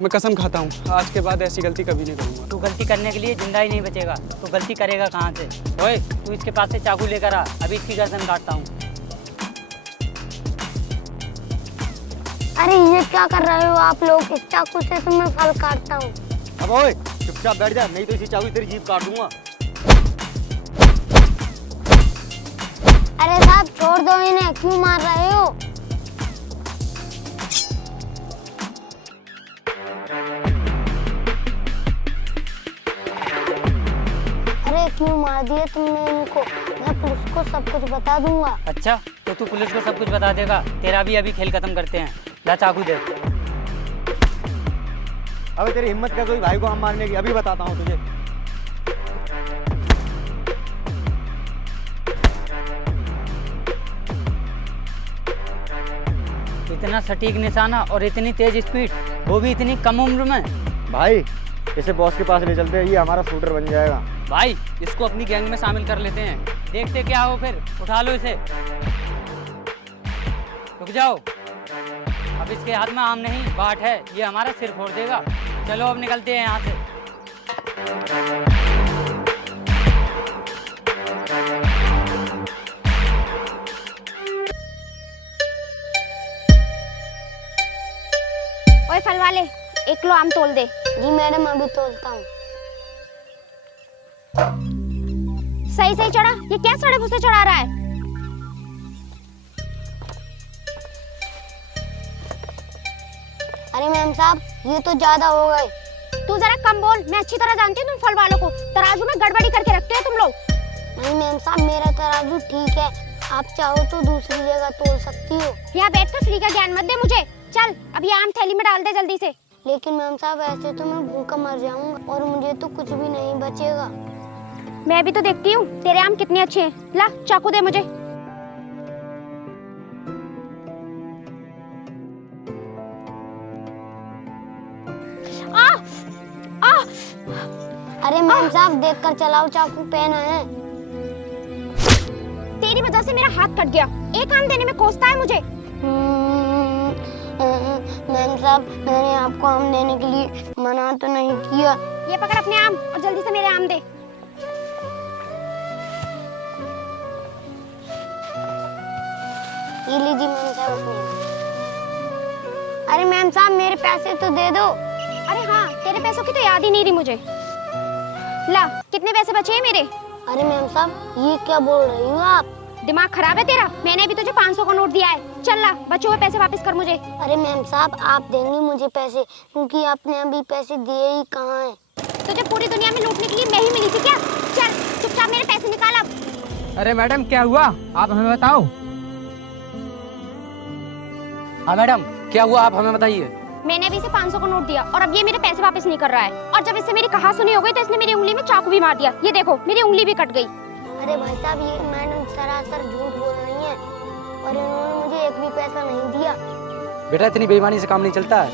मैं कसम खाता हूँ आज के बाद ऐसी गलती कभी नहीं करूँगा। तू गलती करने के लिए जिंदा ही नहीं बचेगा। तू गलती करेगा कहाँ से? ओए तू इसके पास से चाकू लेकर आ, अभी इसकी गर्दन काटता हूँ। अरे ये क्या कर रहे हो आप लोग? इस चाकू से तो मैं फल काटता हूँ। अब ओए चुपचाप बैठ जा, नहीं तो इसी चाकू से तेरी जीभ काट दूंगा। अरे साहब छोड़ दो इन्हें, क्यों मार रहे हो? अरे क्यों मार दिए तुमने इनको? मैं पुलिस को सब कुछ बता दूंगा। अच्छा तो तू पुलिस को सब कुछ बता देगा? तेरा भी अभी खेल खत्म करते हैं। ला चाकू दे। अबे तेरी हिम्मत कैसे हुई भाई को हम मारने की? अभी बताता हूँ तुझे। इतना सटीक निशाना और इतनी तेज स्पीड, वो भी इतनी कम उम्र में। भाई इसे बॉस के पास ले चलते हैं, ये हमारा शूटर बन जाएगा। भाई इसको अपनी गैंग में शामिल कर लेते हैं, देखते क्या हो फिर। उठा लो इसे। रुक जाओ, अब इसके हाथ में आम नहीं बाट है, ये हमारा सिर फोड़ देगा। चलो अब निकलते हैं यहाँ से। ओए फल वाले, 1 किलो आम तोल दे। जी मैडम अभी तोलता हूँ। सही सही चढ़ा। ये क्या सड़े भूसे चढ़ा रहा है? अरे मैम साहब ये तो ज्यादा हो गए। तू जरा कम बोल, मैं अच्छी तरह जानती हूँ तुम फल वालों को। तराजू में गड़बड़ी करके रखते हो तुम लोग। नहीं मैम साहब मेरा तराजू ठीक है, आप चाहो तो दूसरी जगह तोल सकती हो। यहाँ बैठकर फ्री का ज्ञान मत दे मुझे। चल अब ये आम थैली में डाल दे जल्दी से। लेकिन मैम साहब ऐसे तो मैं भूखा मर जाऊंगा और मुझे तो कुछ भी नहीं बचेगा। मैं भी तो देखती हूँ तेरे आम कितने अच्छे हैं। ला चाकू दे मुझे। आ, आ, अरे मैम साहब देख कर चलाओ, चाकू पहना है। तेरी वजह से मेरा हाथ कट गया। एक आम देने में कोसता है मुझे। मैम साहब मैंने आपको आम देने के लिए मना तो नहीं किया। ये पकड़ अपने आम और जल्दी से मेरे आम दे। ये लीजिए मैम साहब अपने। अरे मैम साहब मेरे पैसे तो दे दो। अरे हाँ तेरे पैसों की तो याद ही नहीं रही मुझे। ला कितने पैसे बचे हैं मेरे? अरे मैम साहब ये क्या बोल रही हो आप? दिमाग खराब है तेरा? मैंने भी तुझे 500 का नोट दिया है। चल ला बचे हुए पैसे वापस कर मुझे। अरे मैम साहब आप देंगी मुझे पैसे, क्योंकि आपने अभी पैसे दिए ही कहाँ हैं। तुझे पूरी दुनिया में लूटने के लिए मैं ही मिली थी क्या? चल चुपचाप मेरे पैसे निकाल अब। अरे मैडम क्या हुआ, आप हमें बताओ। हाँ मैडम क्या हुआ, आप हमें बताइए। मैंने अभी इसे 500 का नोट दिया और अब ये मेरे पैसे वापस नहीं कर रहा है। और जब इससे मेरी कहा सुनी हो गई तो इसने मेरी उंगली में चाकू भी मार दिया। ये देखो मेरी उंगली भी कट गई। अरे भाई साहब ये मैडम सरासर झूठ बोल रही है और इन्होंने मुझे एक भी पैसा नहीं दिया। बेटा इतनी बेईमानी से काम नहीं चलता है।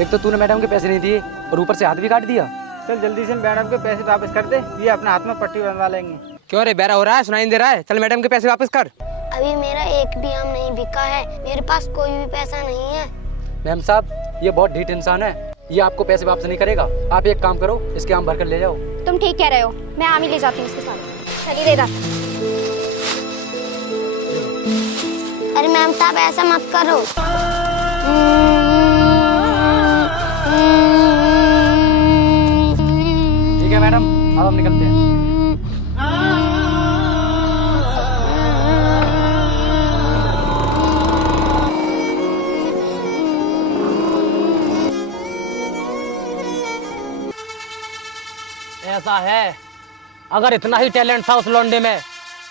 एक तो तूने मैडम के पैसे नहीं दिए और ऊपर से हाथ भी काट दिया। चल जल्दी से मैडम के पैसे वापस कर दे, ये अपने हाथ में पट्टी बनवा लेंगे। क्यों रे बेरा हो रहा है, सुनाई नहीं दे रहा है? चल मैडम के पैसे वापस कर। अभी मेरा एक भी आम नहीं बिका है, मेरे पास कोई भी पैसा नहीं है। मैम साहब ये बहुत ढीठ इंसान है, ये आपको पैसे वापस नहीं करेगा। आप एक काम करो, इसके आम भर कर ले जाओ। तुम ठीक कह रहे हो, मैं आम ही ले जाती हूँ इसके साथ। चलिए दे रहा। अरे मैम साहब ऐसा मत करो। ठीक है मैडम अब हम निकलते हैं। ऐसा है, अगर इतना ही टैलेंट था उस लौंडे में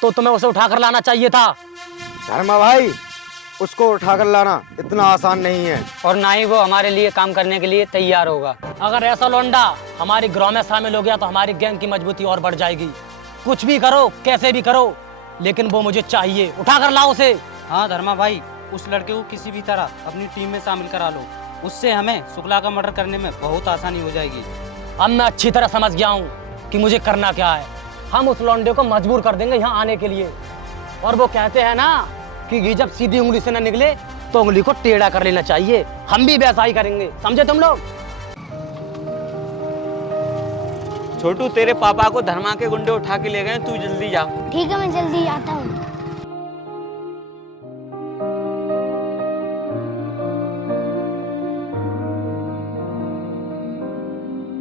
तो तुम्हें उसे उठाकर लाना चाहिए था। धर्मा भाई उसको उठाकर लाना इतना आसान नहीं है, और ना ही वो हमारे लिए काम करने के लिए तैयार होगा। अगर ऐसा लौंडा हमारी ग्रोह में शामिल हो गया तो हमारी गैंग की मजबूती और बढ़ जाएगी। कुछ भी करो कैसे भी करो, लेकिन वो मुझे चाहिए। उठाकर लाओ उसे। हाँ धर्मा भाई उस लड़के को किसी भी तरह अपनी टीम में शामिल करा लो, उससे हमें शुक्ला का मर्डर करने में बहुत आसानी हो जाएगी। अब मैं अच्छी तरह समझ गया हूँ कि मुझे करना क्या है। हम उस लौंडे को मजबूर कर देंगे यहाँ आने के लिए। और वो कहते हैं ना कि घी जब सीधी उंगली से न निकले तो उंगली को टेढ़ा कर लेना चाहिए। हम भी वैसा ही करेंगे, समझे तुम लोग? छोटू तेरे पापा को धर्मा के गुंडे उठा के ले गए, तू जल्दी जा। ठीक है, मैं जल्दी आता हूँ।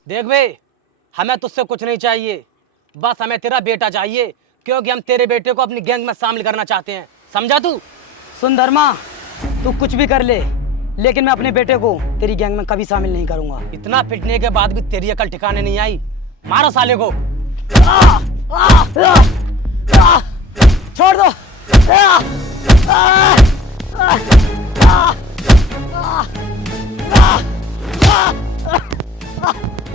देख बे, हमें तुझसे कुछ नहीं चाहिए, बस हमें तेरा बेटा चाहिए, क्योंकि हम तेरे बेटे को अपनी गैंग में शामिल करना चाहते हैं, समझा तू? सुन धर्मा, तू कुछ भी कर ले, लेकिन मैं अपने बेटे को तेरी गैंग में कभी शामिल नहीं करूंगा। इतना पिटने के बाद भी तेरी अकल ठिकाने नहीं आई। मारो साले को। छोड़ दो।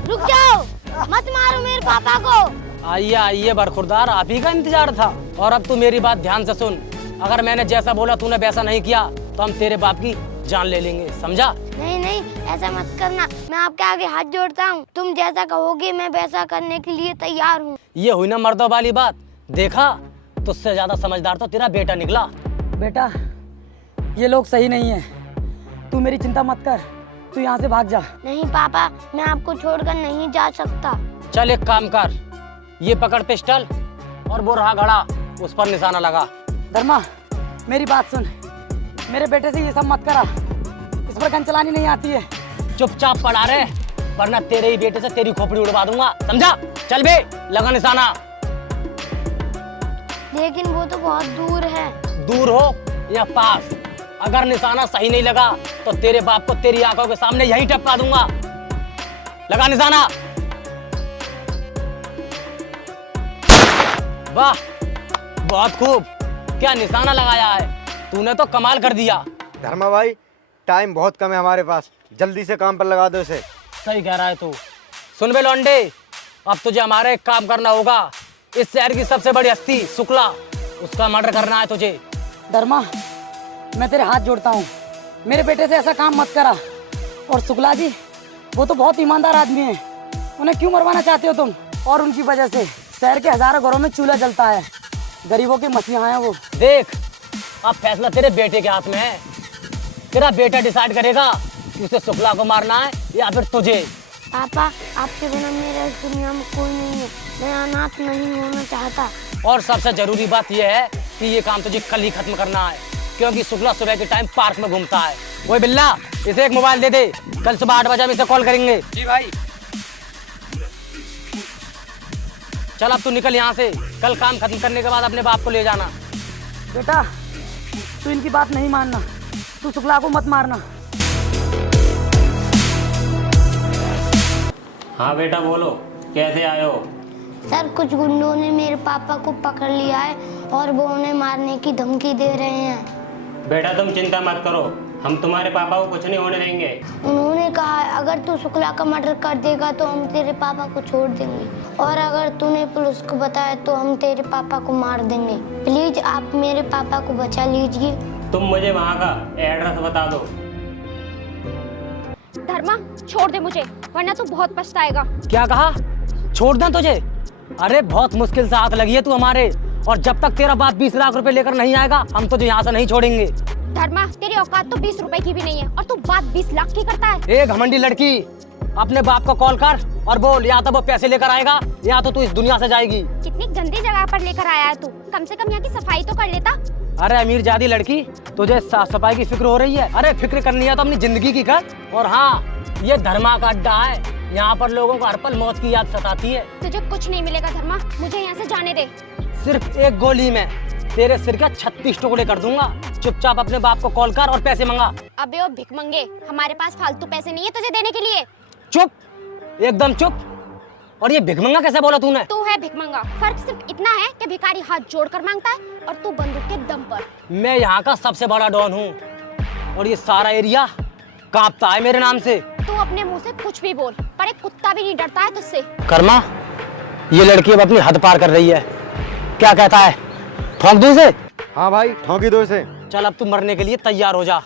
रुक जाओ, मत मारो मेरे पापा को। आइए आइए बरखुरदार, आप ही का इंतजार था। और अब तू मेरी बात ध्यान से सुन, अगर मैंने जैसा बोला तूने वैसा नहीं किया तो हम तेरे बाप की जान ले लेंगे, समझा? नहीं नहीं, ऐसा मत करना, मैं आपके आगे हाथ जोड़ता हूँ। तुम जैसा कहोगे मैं वैसा करने के लिए तैयार हूँ। ये हुई ना मर्दों वाली बात। देखा, तुझसे ज्यादा समझदार तो तेरा बेटा निकला। बेटा, ये लोग सही नहीं है, तू मेरी चिंता मत कर, तू यहाँ से भाग जा। नहीं पापा, मैं आपको छोड़कर नहीं जा सकता। चल एक काम कर, ये पकड़ पिस्टल और वो रहा घड़ा, उस पर निशाना लगा। धर्मा, मेरी बात सुन, मेरे बेटे से ये सब मत करा, इस पर गन चलानी नहीं आती है। चुपचाप पड़ा रहे, वरना तेरे ही बेटे से तेरी खोपड़ी उड़वा दूंगा, समझा? चल बे, लगा निशाना। लेकिन वो तो बहुत दूर है। दूर हो या पास, अगर निशाना सही नहीं लगा तो तेरे बाप को तेरी आंखों के सामने यही टपका दूंगा। लगा निशाना। वाह, बहुत खूब, क्या निशाना लगाया है तूने, तो कमाल कर दिया। धर्मा भाई, टाइम बहुत कम है हमारे पास, जल्दी से काम पर लगा दो इसे। सही कह रहा है तू। सुन बे लौंडे, अब तुझे हमारा एक काम करना होगा। इस शहर की सबसे बड़ी हस्ती शुक्ला, उसका मर्डर करना है तुझे। धर्मा, मैं तेरे हाथ जोड़ता हूँ, मेरे बेटे से ऐसा काम मत करा। और शुक्ला जी, वो तो बहुत ईमानदार आदमी है, उन्हें क्यों मरवाना चाहते हो तुम? और उनकी वजह से शहर के हजारों घरों में चूल्हा जलता है, गरीबों के मसीहा हैं वो। देख, अब फैसला तेरे बेटे के हाथ में है। तेरा बेटा डिसाइड करेगा कि उसे शुक्ला को मारना है या फिर तुझे। पापा, आपके बिना मेरे इस दुनिया में कोई नहीं है, मैं अनाथ नहीं होना चाहता। और सबसे जरूरी बात यह है कि ये काम तुझे कल ही खत्म करना है, क्योंकि शुक्ला सुबह के टाइम पार्क में घूमता है। ओए बिल्ला, इसे एक मोबाइल दे दे, कल सुबह 8 बजे हम इसे कॉल करेंगे। जी भाई। चल अब तू निकल यहाँ से, कल काम खत्म करने के बाद अपने बाप को ले जाना। बेटा, तू इनकी बात नहीं मानना, तू शुक्ला को मत मारना। हाँ बेटा बोलो, कैसे आए हो? सर, कुछ गुंडों ने मेरे पापा को पकड़ लिया है और वो उन्हें मारने की धमकी दे रहे हैं। बेटा तुम चिंता मत करो, हम तुम्हारे पापा को कुछ नहीं होने देंगे। उन्होंने कहा अगर तू शुक्ला का मर्डर कर देगा तो हम तेरे पापा को छोड़ देंगे, और अगर तूने पुलिस को बताया तो हम तेरे पापा को मार देंगे। प्लीज आप मेरे पापा को बचा लीजिए। तुम मुझे वहाँ का एड्रेस बता दो। धर्मा, छोड़ दे मुझे, वरना तू बहुत पछताएगा। क्या कहा? छोड़ दें तुझे? अरे बहुत मुश्किल से हाथ लगी है तू हमारे, और जब तक तेरा बाप 20 लाख रुपए लेकर नहीं आएगा हम तुझे यहाँ से नहीं छोड़ेंगे। धर्मा, तेरी औकात तो 20 रुपए की भी नहीं है और तू बात 20 लाख की करता है। ए घमंडी लड़की, अपने बाप को कॉल कर और बोल, या तो वो पैसे लेकर आएगा या तो तू इस दुनिया से जाएगी। कितनी गंदी जगह पर लेकर आया है तू, कम से कम यहाँ की सफाई तो कर लेता। अरे अमीर जादी लड़की, तुझे साफ सफाई की फिक्र हो रही है? अरे फिक्र करनी है तो अपनी जिंदगी की कर। और हाँ, ये धर्मा का अड्डा है, यहाँ पर लोगों को हर पल मौत की याद सताती है। तुझे कुछ नहीं मिलेगा धर्मा, मुझे यहाँ से जाने दे। सिर्फ एक गोली में तेरे सिर के 36 टुकड़े कर दूंगा। चुपचाप अपने बाप को कॉल कर और पैसे मंगा। अबे ओ भिखमंगे, हमारे पास फालतू पैसे नहीं है तुझे देने के लिए। चुप, एकदम चुप। और ये भिखमंगा कैसे बोला तूने? तू है भिखमंगा, फर्क सिर्फ इतना है कि भिखारी हाथ जोड़कर मांगता है और तू बंदूक के दम पर। मैं यहाँ का सबसे बड़ा डॉन हूँ और ये सारा एरिया कांपता है मेरे नाम से। तू अपने मुंह से कुछ भी बोल, पर एक कुत्ता भी नहीं डरता है तुझसे। कर्मा, ये लड़की अब अपनी हद पार कर रही है, क्या कहता है? ठोक दूं इसे? हाँ भाई, ठोकी दो इसे। चल अब तू मरने के लिए तैयार हो जा।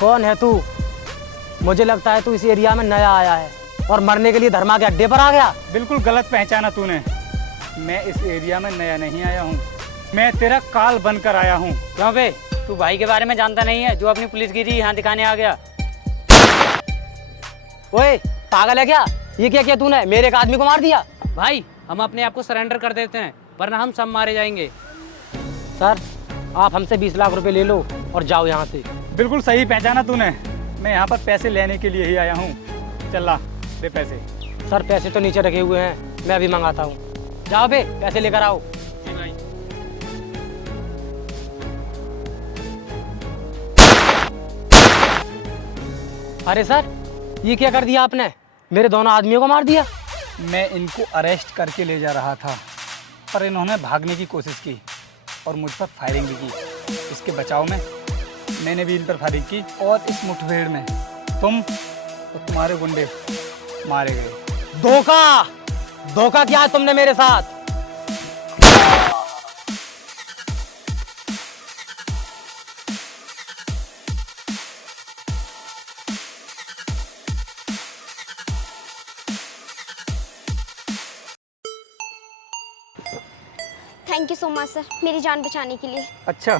कौन है तू? मुझे लगता है तू इस एरिया में नया आया है और मरने के लिए धर्मा के अड्डे पर आ गया। बिल्कुल गलत पहचाना तूने, मैं इस एरिया में नया नहीं आया हूँ, मैं तेरा काल बनकर आया हूँ। क्यों बे, तू भाई के बारे में जानता नहीं है जो अपनी पुलिसगिरी यहाँ दिखाने आ गया। ओए पागल है क्या? ये क्या किया तूने? मेरे एक आदमी को मार दिया। भाई हम अपने आप को सरेंडर कर देते हैं वरना हम सब मारे जाएंगे। सर आप हमसे 20 लाख रुपए ले लो और जाओ यहाँ से। बिल्कुल सही पहचाना तूने, मैं यहाँ पर पैसे लेने के लिए ही आया हूँ। चल ला दे पैसे। सर पैसे तो नीचे रखे हुए हैं, मैं अभी मंगाता हूँ। जाओ बे पैसे लेकर आओ। जी भाई। अरे सर ये क्या कर दिया आपने? मेरे दोनों आदमियों को मार दिया। मैं इनको अरेस्ट करके ले जा रहा था पर इन्होंने भागने की कोशिश की और मुझ पर फायरिंग भी की। इसके बचाव में मैंने भी इन पर फायरिंग की और इस मुठभेड़ में तुम और तुम्हारे गुंडे मारे गए। धोखा किया तुमने मेरे साथ। Thank you so much sir, मेरी जान बचाने के लिए। अच्छा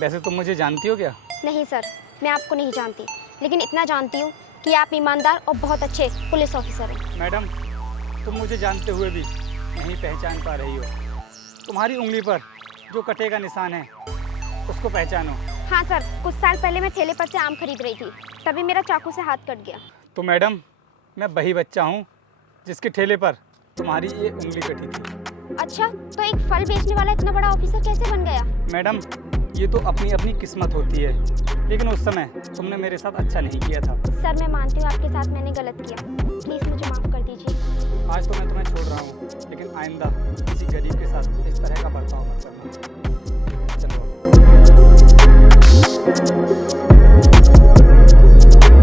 वैसे तुम मुझे जानती हो क्या? नहीं सर, मैं आपको नहीं जानती, लेकिन इतना जानती हूँ कि आप ईमानदार और बहुत अच्छे पुलिस ऑफिसर हैं। मैडम तुम मुझे जानते हुए भी नहीं पहचान पा रही हो। तुम्हारी उंगली पर जो कटे का निशान है उसको पहचानो। हाँ सर, कुछ साल पहले मैं ठेले पर से आम खरीद रही थी, तभी मेरा चाकू से हाथ कट गया। तो मैडम मैं वही बच्चा हूँ जिसके ठेले पर तुम्हारी ये उंगली कटी थी। अच्छा, तो एक फल बेचने वाला इतना बड़ा ऑफिसर कैसे बन गया? मैडम ये तो अपनी अपनी किस्मत होती है, लेकिन उस समय तुमने मेरे साथ अच्छा नहीं किया था। सर मैं मानती हूँ आपके साथ मैंने गलत किया, प्लीज़ मुझे माफ़ कर दीजिए। आज तो मैं तुम्हें छोड़ रहा हूँ, लेकिन आइंदा किसी गरीब के साथ इस तरह का बर्ताव मत करना।